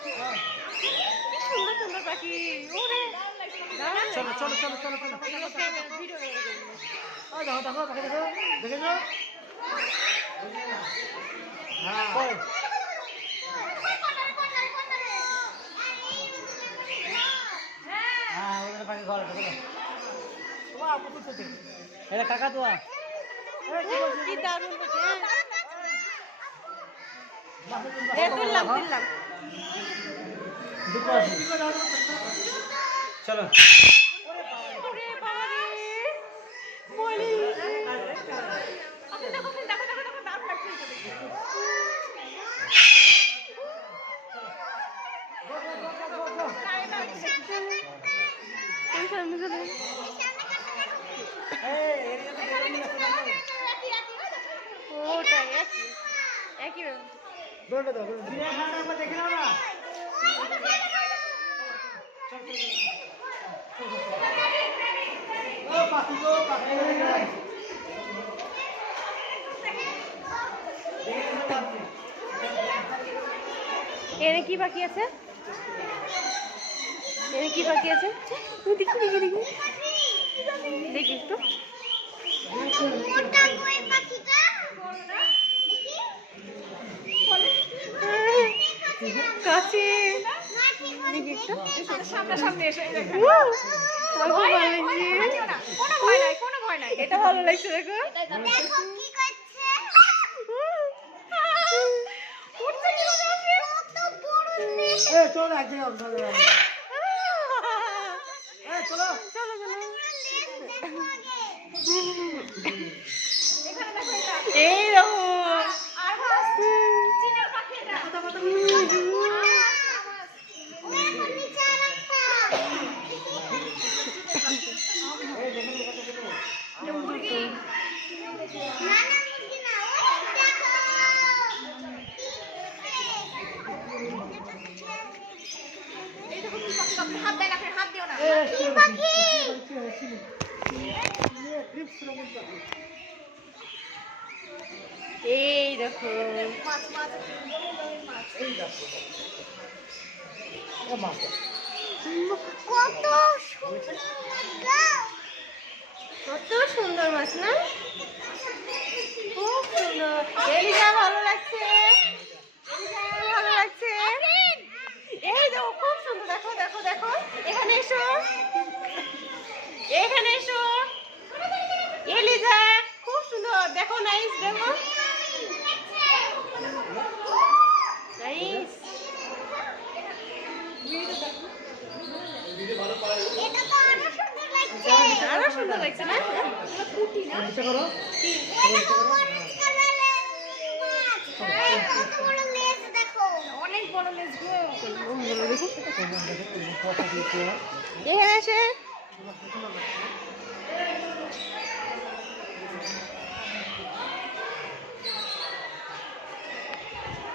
কি সুন্দর সুন্দর পাখি ওরে চলো চলো চলো চলো চলো দেখো দেখো দেখে দেখো দেখে যাও হ্যাঁ এটা কাকা তোয়া কি দারুণ দিলাম দিলাম দুটো আছে চলো ওরে বাবা দাও দেখে নাও না। ও পাখি গো পাখি এনে কি বাকি আছে? এনে কি বাকি আছে? দেখি দেখি দেখি। দেখি একটু। দেখি একটু। সামনাসামনি এসে উহ, আমার খুব ভালো লাগছে কোনো ভয় নাই কোনো ভয় নাই। এটা ভালো লাগছে দেখো। চলো চলো। চলো। চলো চলো এখানে দেখো এটা এই দেখো আর ভাস চীনের পাখি এটা মুরগি এই দেখো কি পাখি আপনি হাত দেন আপনি হাত দিও না। কি পাখি! এই দেখো। মাছ মাছ। মাছ এই দেখো ও মাছ কত কত সুন্দর মাছ না? খুব সুন্দর। এলিজা ভালো লাগছে এলিজা, ভালো লাগছে এই দেখো খুব সুন্দর দেখো দেখো দেখো এখানে এসো এখানে এসো এলিজা খুব সুন্দর দেখো নাইস দেখো নাইস আরও সুন্দর লাগছে না? করো। অনেক বড় লেজ গো। এখানে এসে।